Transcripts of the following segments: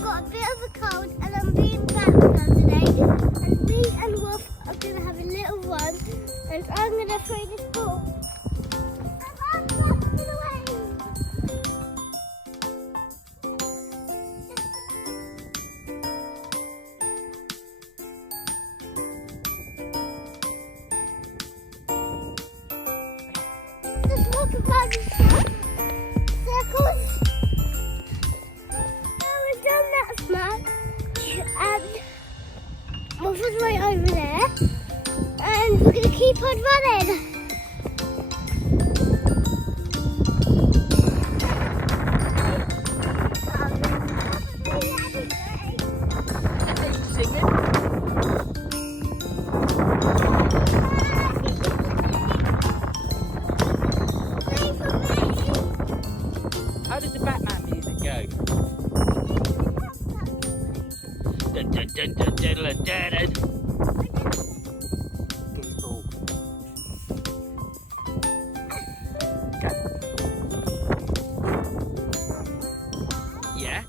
I've got a bit of a cold and I'm being baptised today. And me and Wolf are going to have a little one. And I'm going to throw this ball. And I'm blasting away. Just walking around in circles. We've done that much, and Wolf is right over there, and we're going to keep on running. How did the Batman music go? Dun, dun, dun, dun, dun, dun, dun, dun. Get his ball. Go. Yeah?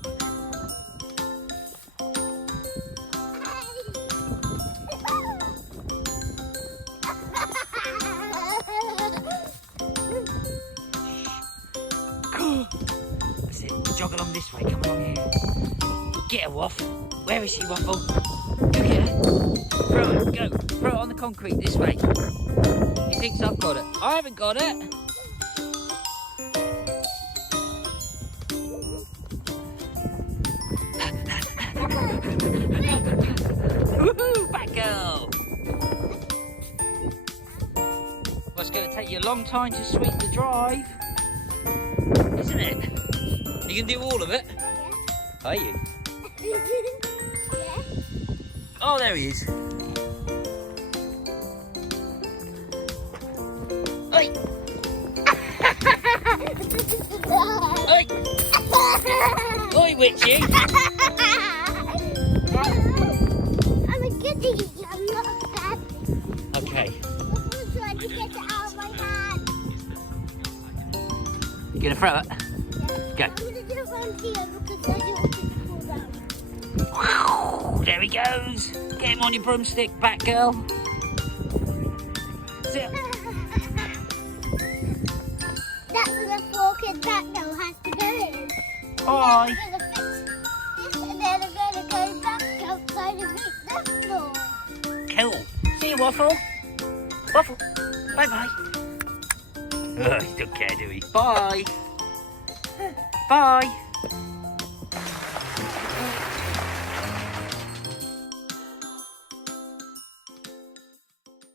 That's it. Jog along this way. Come along here. Get her, Waffle. Where is she, Waffle? Go get her. Throw it. Go. Throw it on the concrete this way. He thinks I've got it. I haven't got it. Woohoo! Back girl. Well, it's going to take you a long time to sweep the drive, isn't it? You can do all of it? Yeah. Are you? Yeah. Oh, there he is. Oi! Oi! Oi, witchy! I'm a goodie. I'm not a bad. Okay. Wolf was trying to get it out of my hand. You gonna throw it? Go. I'm going to do it around here because I don't want it to fall down. There he goes. Get him on your broomstick, Batgirl. Sit. That's where the walking back now has to go in. Bye. Then we're gonna fix this and then we're going to go back outside and fix that floor. Cool. See you, Waffle. Waffle. Bye-bye. Oh, he don't care, do he? Bye. Bye.